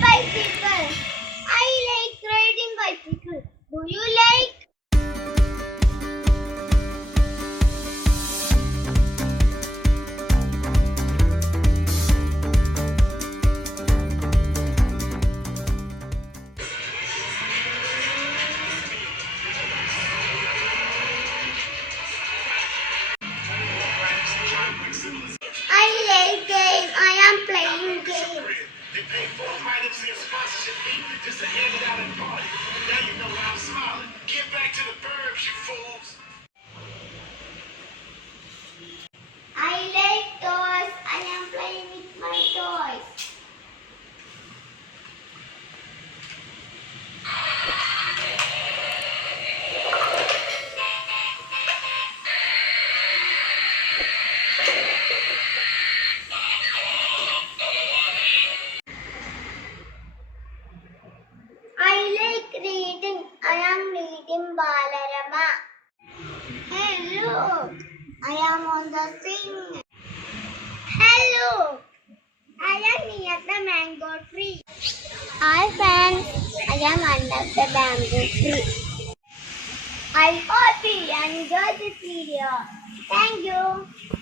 bicycle. I like riding bicycle. Do you like? I like game. I am playing game. They pay full items in sponsorship fee just to hand it out and party. Now you know why I'm smiling. Get back to the burbs, you fools. I like toys. I am playing with my toys. I like reading. I am reading Balarama. Hey, look. I am on the thing. Hello. I am near the mango tree. Hi, friends. I am under the bamboo tree. I hope you enjoyed this video. Thank you.